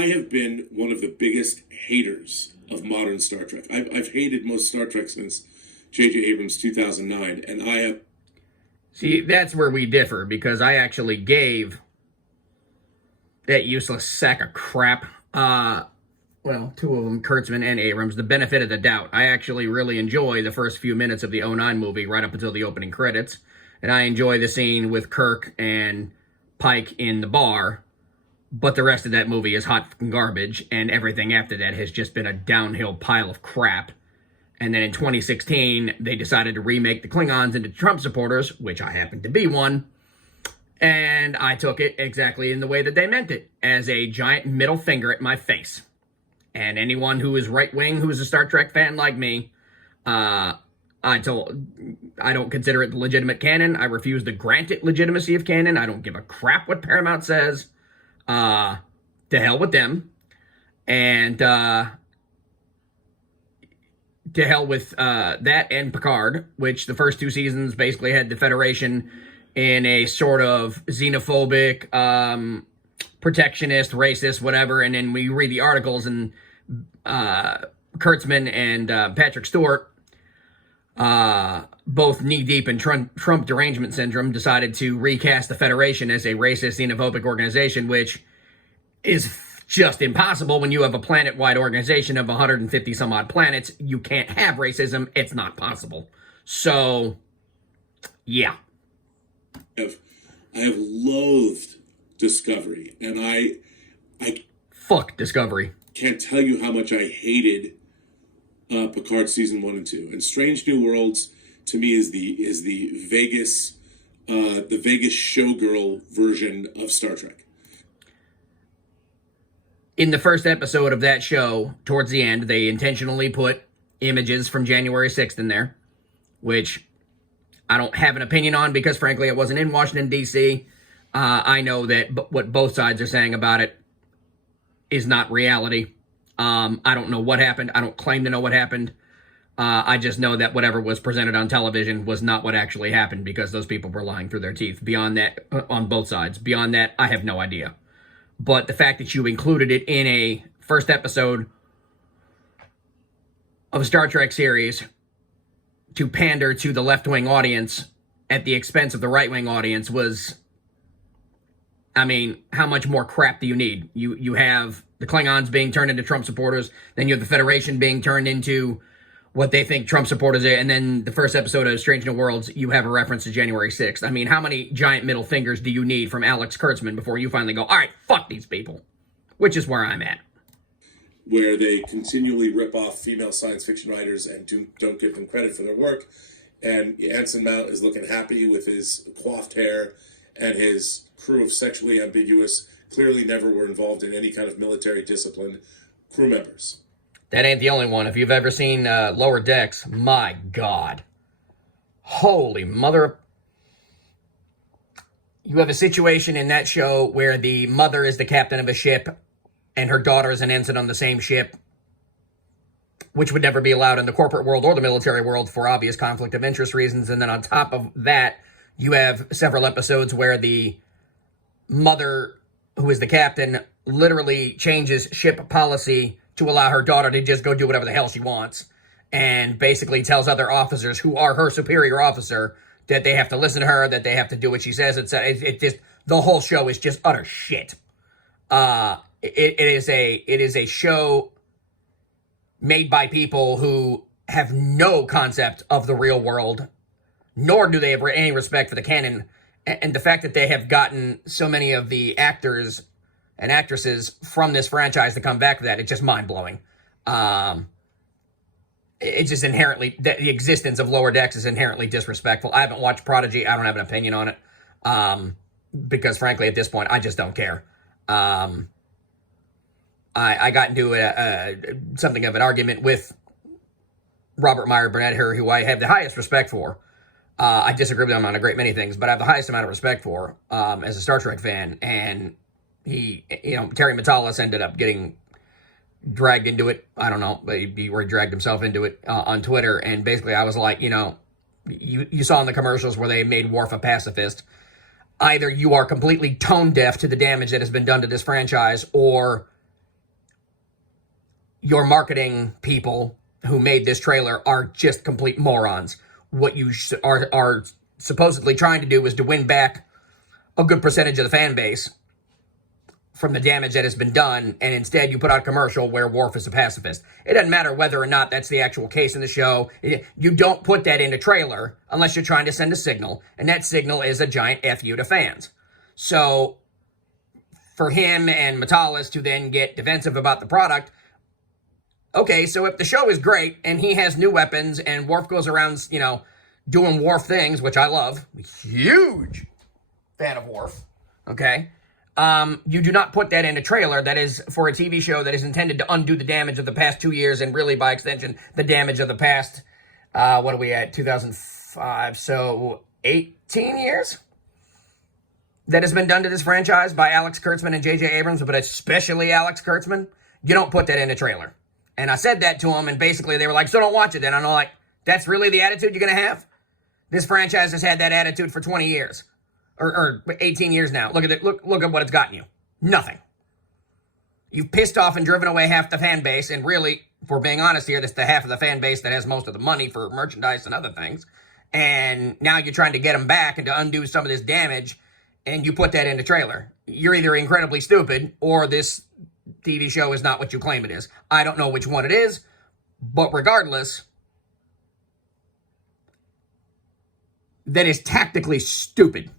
I have been one of the biggest haters of modern Star Trek. I've hated most Star Trek since J.J. Abrams' 2009, and I have... See, that's where we differ, because I actually gave that useless sack of crap, well, two of them, Kurtzman and Abrams, the benefit of the doubt. I actually really enjoy the first few minutes of the '09 movie right up until the opening credits, and I enjoy the scene with Kirk and Pike in the bar, but the rest of that movie is hot fucking garbage, and everything after that has just been a downhill pile of crap. And then in 2016, they decided to remake the Klingons into Trump supporters, which I happen to be one, and I took it exactly in the way that they meant it, as a giant middle finger at my face. And anyone who is right-wing, who is a Star Trek fan like me, I don't consider it legitimate canon. I refuse to grant it legitimacy of canon. I don't give a crap what Paramount says. To hell with them. And to hell with that and Picard, which the first two seasons basically had the Federation in a sort of xenophobic, protectionist, racist, whatever, and then we read the articles, and Kurtzman and Patrick Stewart, both knee-deep in Trump derangement syndrome, decided to recast the Federation as a racist, xenophobic organization, which is just impossible when you have a planet-wide organization of 150-some-odd planets. You can't have racism. It's not possible. So, yeah. I have loathed Discovery, and I fuck Discovery. Can't tell you how much I hated Picard season 1 and 2. And Strange New Worlds to me is the Vegas showgirl version of Star Trek. In the first episode of that show, towards the end, they intentionally put images from January 6th in there, which I don't have an opinion on because, frankly, it wasn't in Washington, D.C. I know that what both sides are saying about it is not reality. I don't know what happened. I don't claim to know what happened. I just know that whatever was presented on television was not what actually happened because those people were lying through their teeth. Beyond that, on both sides. Beyond that, I have no idea. But the fact that you included it in a first episode of a Star Trek series to pander to the left-wing audience at the expense of the right-wing audience was... I mean, how much more crap do you need? You have the Klingons being turned into Trump supporters, then you have the Federation being turned into what they think Trump supporters are, and then the first episode of Strange New Worlds, you have a reference to January 6th. I mean, how many giant middle fingers do you need from Alex Kurtzman before you finally go, all right, fuck these people? Which is where I'm at. Where they continually rip off female science fiction writers and don't give them credit for their work. And Anson Mount is looking happy with his coiffed hair, and his crew of sexually ambiguous, clearly never were involved in any kind of military discipline crew members. That ain't the only one. If you've ever seen Lower Decks, my God. Holy mother. You have a situation in that show where the mother is the captain of a ship and her daughter is an ensign on the same ship, which would never be allowed in the corporate world or the military world for obvious conflict of interest reasons. And then on top of that, you have several episodes where the mother, who is the captain, literally changes ship policy to allow her daughter to just go do whatever the hell she wants, and basically tells other officers who are her superior officer that they have to listen to her, that they have to do what she says. It just, the whole show is just utter shit. It is a show made by people who have no concept of the real world, nor do they have any respect for the canon. And the fact that they have gotten so many of the actors and actresses from this franchise to come back to that, it's just mind-blowing. It's just inherently, the existence of Lower Decks is inherently disrespectful. I haven't watched Prodigy. I don't have an opinion on it. Because frankly, at this point, I just don't care. I got into something of an argument with Robert Meyer Burnett here, who I have the highest respect for. I disagree with him on a great many things, but I have the highest amount of respect for as a Star Trek fan. And he, Terry Matalas ended up getting dragged into it. I don't know, but he dragged himself into it on Twitter. And basically I was like, you saw in the commercials where they made Worf a pacifist. Either you are completely tone deaf to the damage that has been done to this franchise, or your marketing people who made this trailer are just complete morons. What you are supposedly trying to do is to win back a good percentage of the fan base from the damage that has been done, and instead you put out a commercial where Worf is a pacifist. It doesn't matter whether or not that's the actual case in the show. You don't put that in a trailer unless you're trying to send a signal, and that signal is a giant F you to fans. So for him and Metalis to then get defensive about the product, okay, so if the show is great and he has new weapons and Worf goes around, doing Worf things, which I love, huge fan of Worf, okay? You do not put that in a trailer that is for a TV show that is intended to undo the damage of the past 2 years and really, by extension, the damage of the past, what are we at, 2005, so 18 years? That has been done to this franchise by Alex Kurtzman and J.J. Abrams, but especially Alex Kurtzman. You don't put that in a trailer. And I said that to them, and basically they were like, so don't watch it then. I'm like, that's really the attitude you're going to have? This franchise has had that attitude for 20 years. Or 18 years now. Look at it. Look at what it's gotten you. Nothing. You've pissed off and driven away half the fan base, and really, if we're being honest here, that's the half of the fan base that has most of the money for merchandise and other things. And now you're trying to get them back and to undo some of this damage, and you put that in the trailer. You're either incredibly stupid, or this TV show is not what you claim it is. I don't know which one it is, but regardless, that is tactically stupid.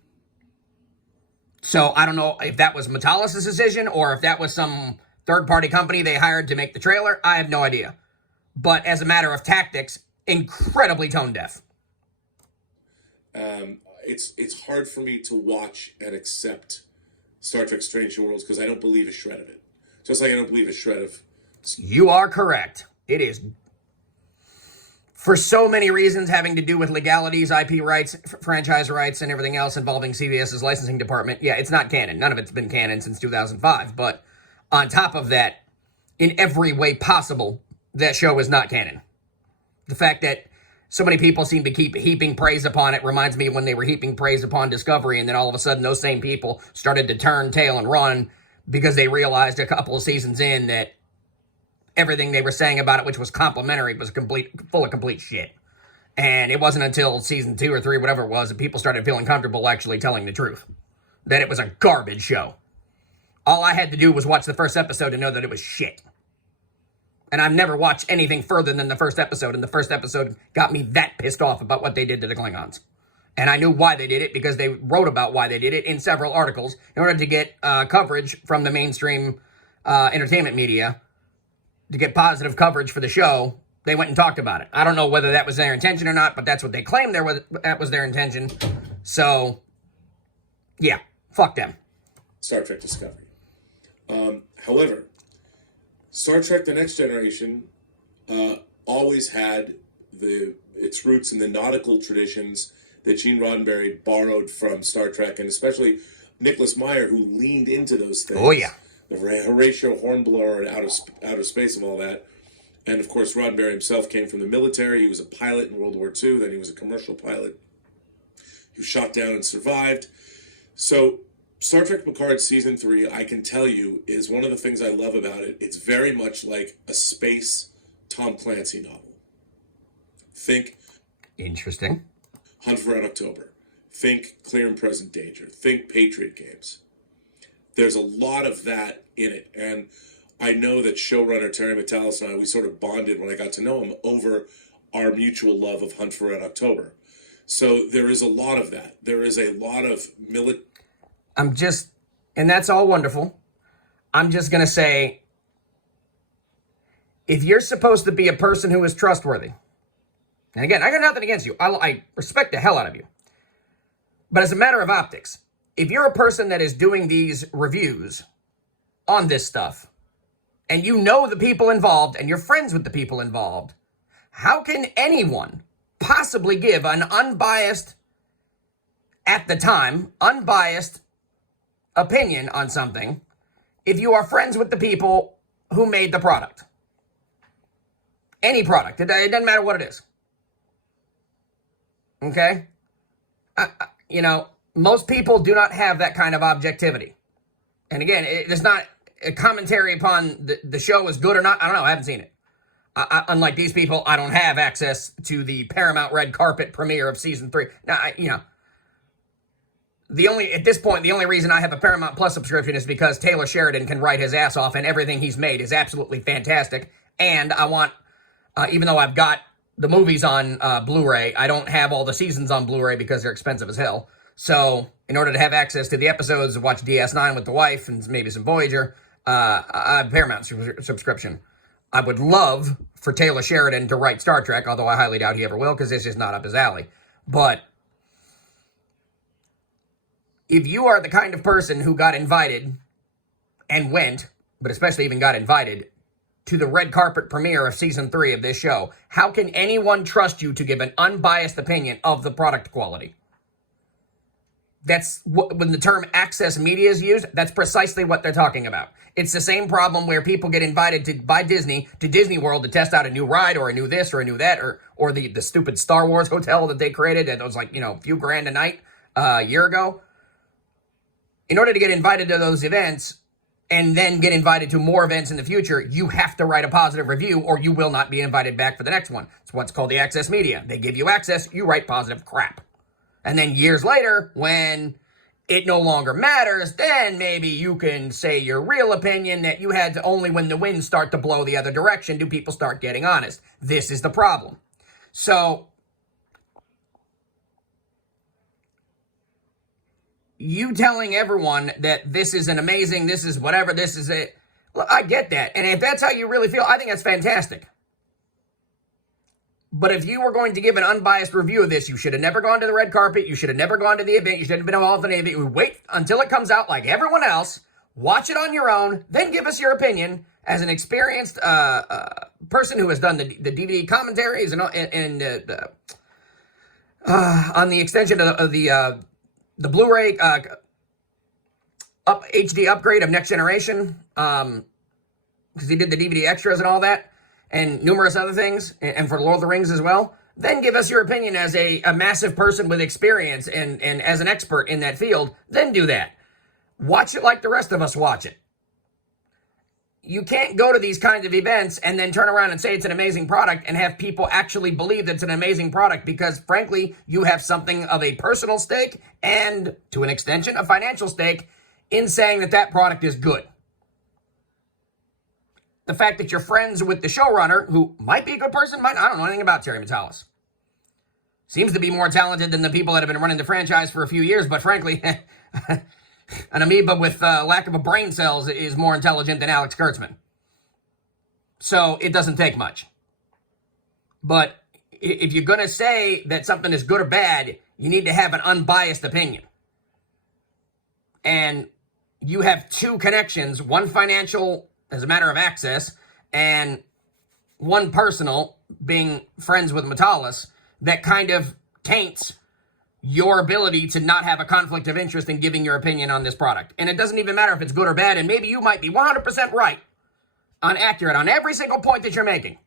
So I don't know if that was Metalis' decision or if that was some third-party company they hired to make the trailer. I have no idea. But as a matter of tactics, incredibly tone-deaf. It's hard for me to watch and accept Star Trek Strange New Worlds because I don't believe a shred of it. Just like I don't believe a shred of... You are correct. It is... For so many reasons having to do with legalities, IP rights, franchise rights, and everything else involving CBS's licensing department, yeah, it's not canon. None of it's been canon since 2005. But on top of that, in every way possible, that show is not canon. The fact that so many people seem to keep heaping praise upon it reminds me of when they were heaping praise upon Discovery, and then all of a sudden those same people started to turn tail and run because they realized a couple of seasons in that everything they were saying about it, which was complimentary, was full of complete shit. And it wasn't until season 2 or 3, whatever it was, that people started feeling comfortable actually telling the truth. That it was a garbage show. All I had to do was watch the first episode to know that it was shit. And I've never watched anything further than the first episode, and the first episode got me that pissed off about what they did to the Klingons. And I knew why they did it, because they wrote about why they did it in several articles in order to get coverage from the mainstream entertainment media. To get positive coverage for the show, they went and talked about it. I don't know whether that was their intention or not, but that's what they claimed that was their intention. So, yeah, fuck them. Star Trek Discovery. However, Star Trek The Next Generation always had its roots in the nautical traditions that Gene Roddenberry borrowed from Star Trek, and especially Nicholas Meyer, who leaned into those things. Oh, yeah. The Horatio Hornblower and outer space and all that. And, of course, Roddenberry himself came from the military. He was a pilot in World War II. Then he was a commercial pilot. He was shot down and survived. So Star Trek Picard Season 3, I can tell you, is one of the things I love about it. It's very much like a space Tom Clancy novel. Think... Interesting. Hunt for Red October. Think Clear and Present Danger. Think Patriot Games. There's a lot of that in it, and I know that showrunner Terry Matalas and I, we sort of bonded when I got to know him over our mutual love of Hunt for Red October. So there is a lot of that. There is a lot of and that's all wonderful. I'm just going to say, if you're supposed to be a person who is trustworthy, and again, I got nothing against you. I respect the hell out of you. But as a matter of optics, if you're a person that is doing these reviews on this stuff, and you know the people involved, and you're friends with the people involved, how can anyone possibly give an unbiased, at the time, unbiased opinion on something if you are friends with the people who made the product? Any product. It doesn't matter what it is. Okay? Most people do not have that kind of objectivity. And again, it's not a commentary upon the show is good or not, I don't know. I haven't seen it. Unlike these people, I don't have access to the Paramount red carpet premiere of season 3. Now, at this point, the only reason I have a Paramount Plus subscription is because Taylor Sheridan can write his ass off, and everything he's made is absolutely fantastic. And I want, even though I've got the movies on Blu-ray, I don't have all the seasons on Blu-ray because they're expensive as hell. So, in order to have access to the episodes, watch DS9 with the wife and maybe some Voyager, I have a Paramount subscription. I would love for Taylor Sheridan to write Star Trek, although I highly doubt he ever will because this is not up his alley. But if you are the kind of person who got invited and went, but especially even got invited, to the red carpet premiere of season 3 of this show, how can anyone trust you to give an unbiased opinion of the product quality? That's when the term access media is used, that's precisely what they're talking about. It's the same problem where people get invited by Disney to Disney World to test out a new ride or a new this or a new that, or the stupid Star Wars hotel that they created that was like, a few grand a night a year ago. In order to get invited to those events and then get invited to more events in the future, you have to write a positive review or you will not be invited back for the next one. It's what's called the access media. They give you access, you write positive crap. And then years later, when it no longer matters, then maybe you can say your real opinion that you had to only when the winds start to blow the other direction do people start getting honest. This is the problem. So, you telling everyone that this is an amazing, this is whatever, this is it. Well, I get that. And if that's how you really feel, I think that's fantastic. But if you were going to give an unbiased review of this, you should have never gone to the red carpet. You should have never gone to the event. You should have been involved in the event. You wait until it comes out like everyone else. Watch it on your own. Then give us your opinion as an experienced person who has done the DVD commentaries and on the extension of the Blu-ray HD upgrade of Next Generation, because he did the DVD extras and all that, and numerous other things, and for Lord of the Rings as well. Then give us your opinion as a massive person with experience and as an expert in that field. Then do that. Watch it like the rest of us watch it. You can't go to these kinds of events and then turn around and say it's an amazing product and have people actually believe that it's an amazing product because, frankly, you have something of a personal stake and, to an extension, a financial stake in saying that that product is good. The fact that you're friends with the showrunner, who might be a good person, I don't know anything about Terry Matalas. Seems to be more talented than the people that have been running the franchise for a few years, but frankly, an amoeba with lack of a brain cells is more intelligent than Alex Kurtzman. So it doesn't take much. But if you're going to say that something is good or bad, you need to have an unbiased opinion. And you have two connections, one financial as a matter of access, and one personal, being friends with Matalas, that kind of taints your ability to not have a conflict of interest in giving your opinion on this product. And it doesn't even matter if it's good or bad, and maybe you might be 100% right, accurate on every single point that you're making.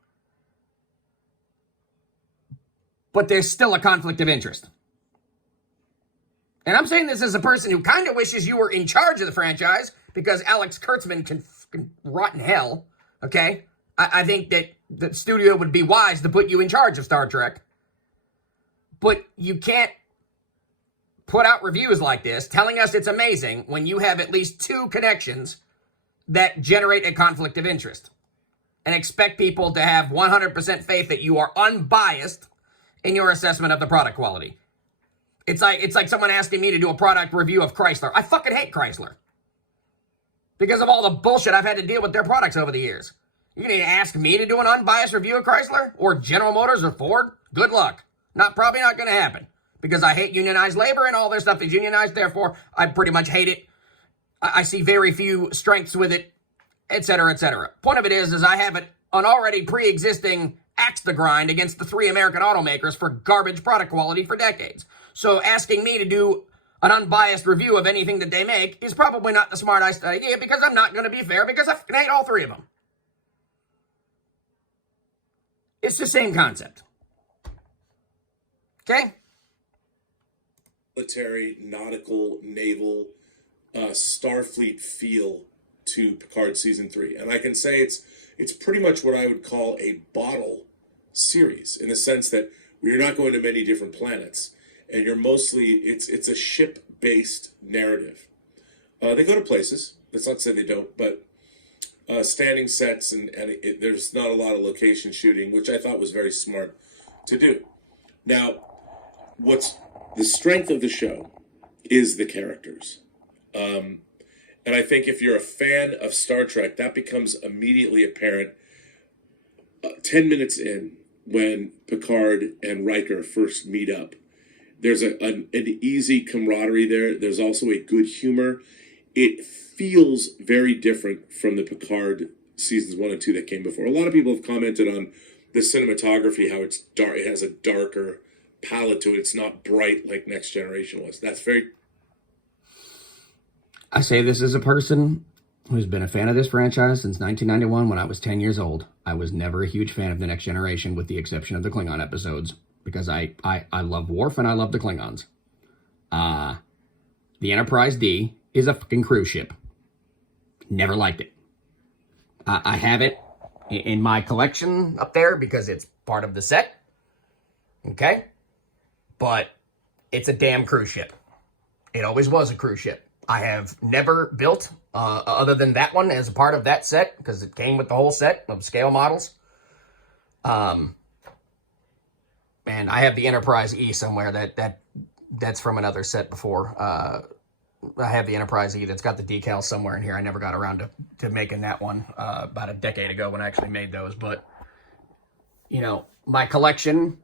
But there's still a conflict of interest. And I'm saying this as a person who kind of wishes you were in charge of the franchise, because Alex Kurtzman can rot in hell, okay? I think that the studio would be wise to put you in charge of Star Trek. But you can't put out reviews like this telling us it's amazing when you have at least two connections that generate a conflict of interest and expect people to have 100% faith that you are unbiased in your assessment of the product quality. It's like someone asking me to do a product review of Chrysler. I fucking hate Chrysler because of all the bullshit I've had to deal with their products over the years. You're going to ask me to do an unbiased review of Chrysler or General Motors or Ford? Good luck. Probably not going to happen because I hate unionized labor and all their stuff is unionized. Therefore, I pretty much hate it. I see very few strengths with it, etc., etc. Point of it is I have an already pre-existing axe to grind against the three American automakers for garbage product quality for decades. So asking me to do an unbiased review of anything that they make is probably not the smartest idea because I'm not going to be fair because I hate all three of them. It's the same concept. Okay? Military, nautical, naval, Starfleet feel to Picard season 3, and I can say it's pretty much what I would call a bottle series, in the sense that you're not going to many different planets, and you're mostly it's a ship based narrative. They go to places. Let's not say they don't, but standing sets and there's not a lot of location shooting, which I thought was very smart to do. Now, what's the strength of the show is the characters. And I think if you're a fan of Star Trek, that becomes immediately apparent 10 minutes in, when Picard and Riker first meet up. There's an easy camaraderie there. There's also a good humor. It feels very different from the Picard seasons 1 and 2 that came before. A lot of people have commented on the cinematography, how it's dark. It has a darker palette to it. It's not bright like Next Generation was. That's very... I say this as a person who's been a fan of this franchise since 1991 when I was 10 years old. I was never a huge fan of The Next Generation, with the exception of the Klingon episodes, because I love Worf and I love the Klingons. The Enterprise D is a fucking cruise ship. Never liked it. I have it in my collection up there because it's part of the set. Okay? But it's a damn cruise ship. It always was a cruise ship. I have never built, other than that one, as a part of that set, because it came with the whole set of scale models. And I have the Enterprise E somewhere that's from another set before. I have the Enterprise E that's got the decals somewhere in here. I never got around to making that one about a decade ago when I actually made those. But, you know, my collection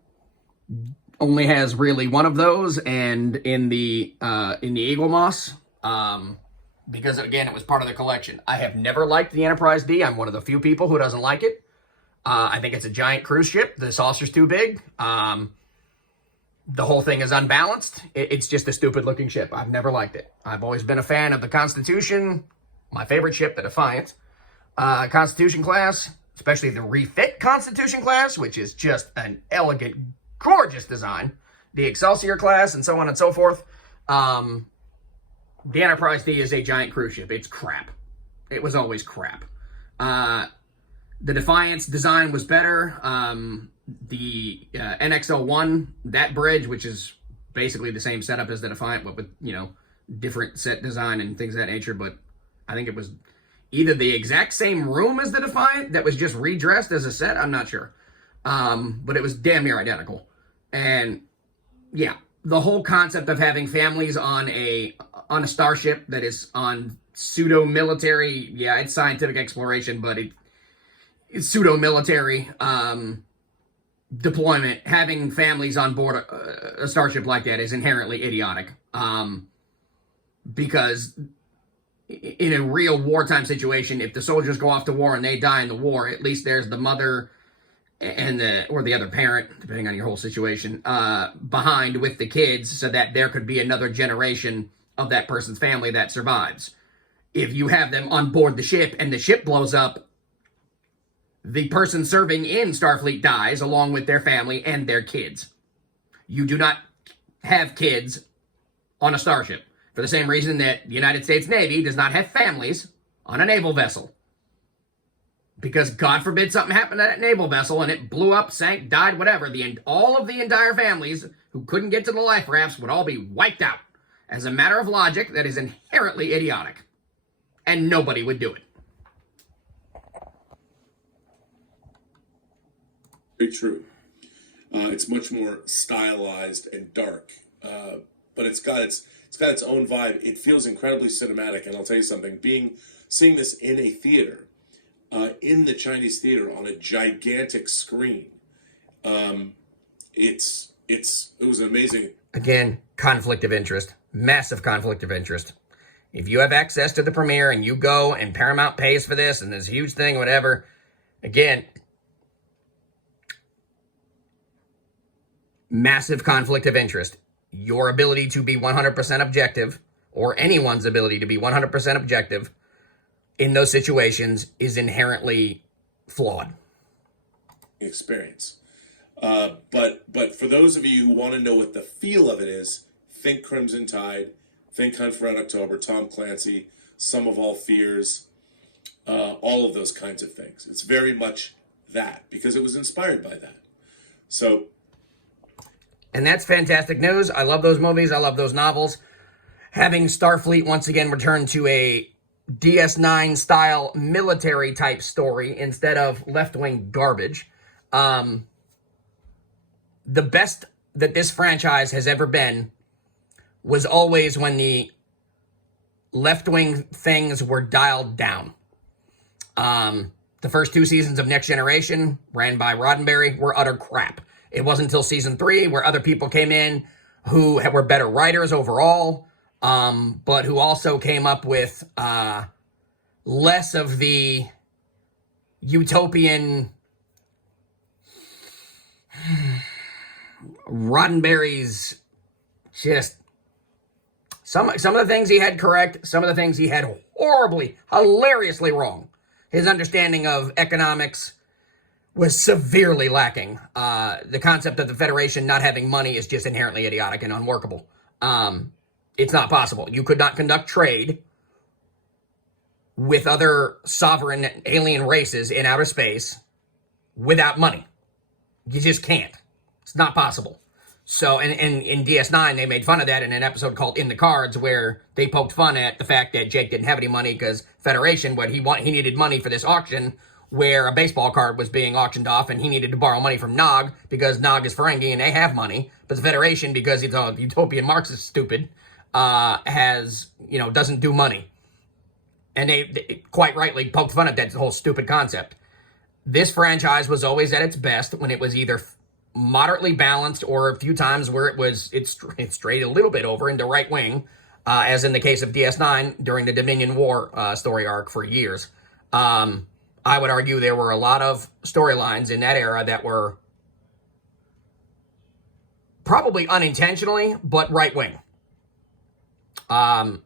only has really one of those, and in the Eagle Moss, because again, it was part of the collection. I have never liked the Enterprise D. I'm one of the few people who doesn't like it. I think it's a giant cruise ship. The saucer's too big. The whole thing is unbalanced. It's just a stupid looking ship. I've never liked it. I've always been a fan of the Constitution, my favorite ship, the Defiant. Constitution class, especially the refit Constitution class, which is just an elegant, gorgeous design. The Excelsior class, and so on and so forth. The Enterprise D is a giant cruise ship. It's crap. It was always crap. The Defiance design was better. The NX-01, that bridge, which is basically the same setup as the Defiant, but with, you know, different set design and things of that nature. But I think it was either the exact same room as the Defiant that was just redressed as a set. I'm not sure. But it was damn near identical. And yeah, the whole concept of having families on a starship that is on pseudo-military, yeah, it's scientific exploration, but it's pseudo-military deployment. Having families on board a starship like that is inherently idiotic. Because in a real wartime situation, if the soldiers go off to war and they die in the war, at least there's the mother and the other parent, depending on your whole situation, behind with the kids, so that there could be another generation of that person's family that survives. If you have them on board the ship and the ship blows up, the person serving in Starfleet dies along with their family and their kids. You do not have kids on a starship, for the same reason that the United States Navy does not have families on a naval vessel. Because God forbid something happened to that naval vessel and it blew up, sank, died, whatever, all of the entire families who couldn't get to the life rafts would all be wiped out. As a matter of logic, that is inherently idiotic. And nobody would do it. Very true. It's much more stylized and dark, but it's got its own vibe. It feels incredibly cinematic, and I'll tell you something. Seeing this in a theater, in the Chinese theater on a gigantic screen, it was amazing. Again, conflict of interest, massive conflict of interest. If you have access to the premiere and you go and Paramount pays for this and this huge thing, whatever, again, massive conflict of interest. Your ability to be 100% objective, or anyone's ability to be 100% objective in those situations, is inherently flawed. Experience. But for those of you who want to know what the feel of it is, think Crimson Tide, think Hunt for Red October, Tom Clancy, Sum of All Fears. all of those kinds of things. It's very much that, because it was inspired by that. So, and that's fantastic news. I love those movies. I love those novels. Having Starfleet once again return to a DS9 style military type story instead of left-wing garbage. The best that this franchise has ever been was always when the left-wing things were dialed down. The first 2 seasons of Next Generation, ran by Roddenberry, were utter crap. It wasn't until season 3 where other people came in who were better writers overall, but who also came up with less of the utopian Roddenberry's just some of the things he had correct, some of the things he had horribly, hilariously wrong. His understanding of economics was severely lacking. The concept of the Federation not having money is just inherently idiotic and unworkable. It's not possible. You could not conduct trade with other sovereign alien races in outer space without money. You just can't. It's not possible. So, and in DS9, they made fun of that in an episode called In the Cards, where they poked fun at the fact that Jake didn't have any money because Federation, he needed money for this auction where a baseball card was being auctioned off, and he needed to borrow money from Nog because Nog is Ferengi and they have money. But the Federation, because he's a utopian Marxist stupid, doesn't do money. And they quite rightly poked fun at that whole stupid concept. This franchise was always at its best when it was either moderately balanced or a few times where it strayed a little bit over into right wing, as in the case of DS9 during the Dominion War story arc for years. I would argue there were a lot of storylines in that era that were probably unintentionally, but right wing. The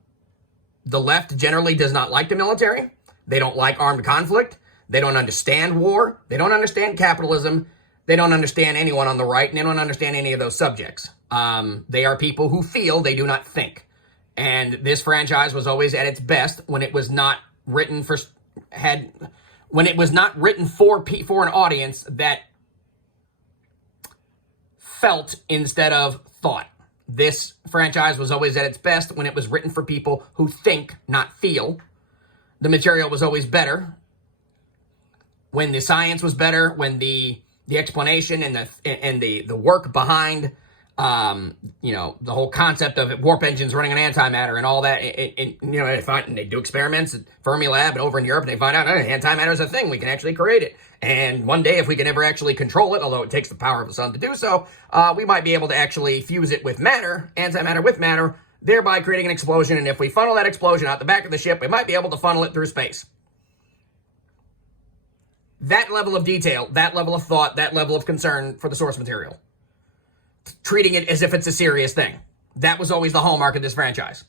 left generally does not like the military. They don't like armed conflict. They don't understand war. They don't understand capitalism. They don't understand anyone on the right, and they don't understand any of those subjects. They are people who feel, they do not think. And this franchise was always at its best when it was not written for an audience that felt instead of thought. This franchise was always at its best when it was written for people who think, not feel. The material was always better when the science was better, when the explanation and the work behind the whole concept of warp engines running on antimatter and all that, and they do experiments at Fermilab and over in Europe, and they find out antimatter is a thing, we can actually create it, and one day if we can ever actually control it, although it takes the power of the sun to do so, we might be able to actually fuse it with matter, antimatter with matter, thereby creating an explosion, and if we funnel that explosion out the back of the ship, we might be able to funnel it through space. That level of detail, that level of thought, that level of concern for the source material. Treating it as if it's a serious thing. That was always the hallmark of this franchise.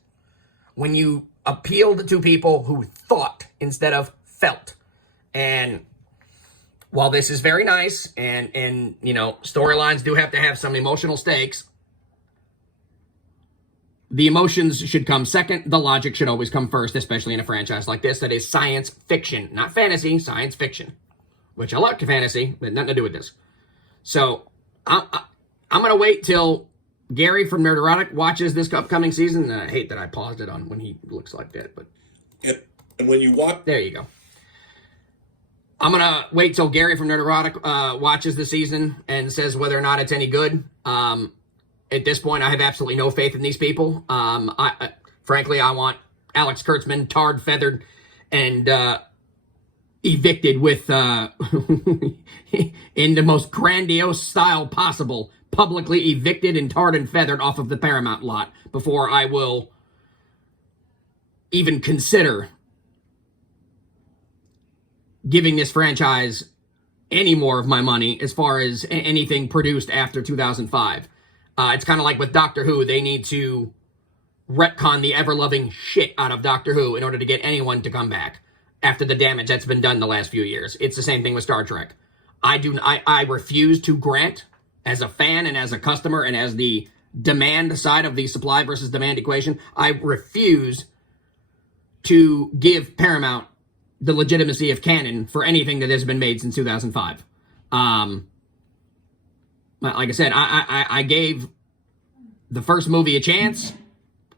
When you appealed to people who thought instead of felt. And while this is very nice, and storylines do have to have some emotional stakes, the emotions should come second. The logic should always come first, especially in a franchise like this that is science fiction. Not fantasy, science fiction. Which I like fantasy, but nothing to do with this. So, I'm going to wait till Gary from Nerderotic watches this upcoming season. I hate that I paused it on when he looks like that, but... Yep. And when you watch... There you go. I'm going to wait till Gary from Nerderotic watches the season and says whether or not it's any good. At this point, I have absolutely no faith in these people. Frankly, I want Alex Kurtzman tarred, feathered, and... evicted with, in the most grandiose style possible, publicly evicted and tarred and feathered off of the Paramount lot before I will even consider giving this franchise any more of my money as far as anything produced after 2005. It's kind of like with Doctor Who. They need to retcon the ever-loving shit out of Doctor Who in order to get anyone to come back after the damage that's been done the last few years. It's the same thing with Star Trek. I refuse to grant, as a fan and as a customer and as the demand side of the supply versus demand equation, I refuse to give Paramount the legitimacy of canon for anything that has been made since 2005. Like I said, I gave the first movie a chance,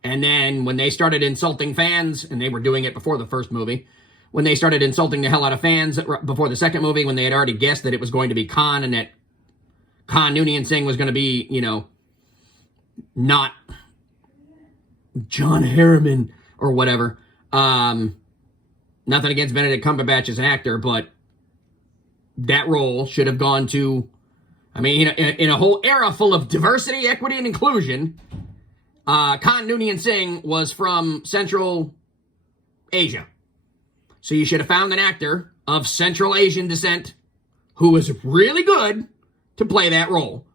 and then when they started insulting fans, and they were doing it before the first movie, when they started insulting the hell out of fans before the second movie, when they had already guessed that it was going to be Khan and that Khan Noonien Singh was going to be, not John Harriman or whatever. Nothing against Benedict Cumberbatch as an actor, but that role should have gone to, in a whole era full of diversity, equity, and inclusion, Khan Noonien Singh was from Central Asia. So you should have found an actor of Central Asian descent who was really good to play that role.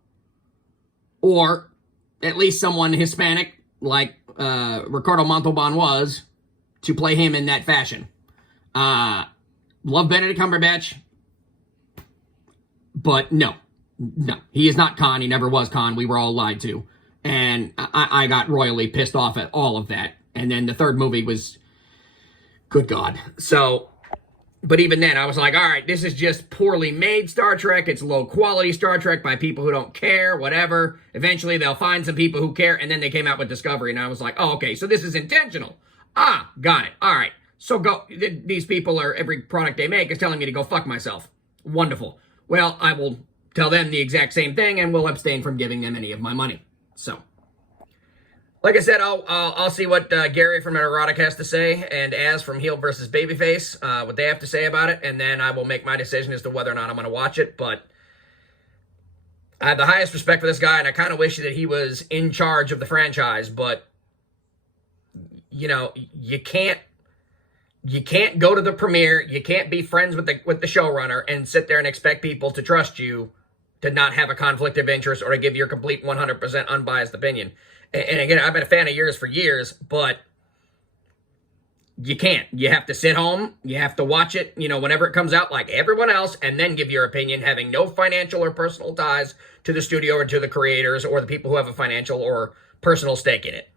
Or at least someone Hispanic, like Ricardo Montalban was, to play him in that fashion. Love Benedict Cumberbatch, but no, he is not Khan. He never was Khan. We were all lied to. And I got royally pissed off at all of that. And then the third movie was, good God. So, but even then, I was like, all right, this is just poorly made Star Trek. It's low quality Star Trek by people who don't care, whatever. Eventually, they'll find some people who care. And then they came out with Discovery. And I was like, oh, okay, so this is intentional. Got it. All right. So go. These people are, every product they make is telling me to go fuck myself. Wonderful. Well, I will tell them the exact same thing and will abstain from giving them any of my money. So, like I said, I'll see what Gary from Erotic has to say and Az from Heel versus Babyface, what they have to say about it, and then I will make my decision as to whether or not I'm going to watch it. But I have the highest respect for this guy, and I kind of wish that he was in charge of the franchise. But you can't go to the premiere, you can't be friends with the showrunner and sit there and expect people to trust you to not have a conflict of interest or to give your complete 100% unbiased opinion. And again, I've been a fan of yours for years, but you can't. You have to sit home, you have to watch it, whenever it comes out like everyone else, and then give your opinion, having no financial or personal ties to the studio or to the creators or the people who have a financial or personal stake in it.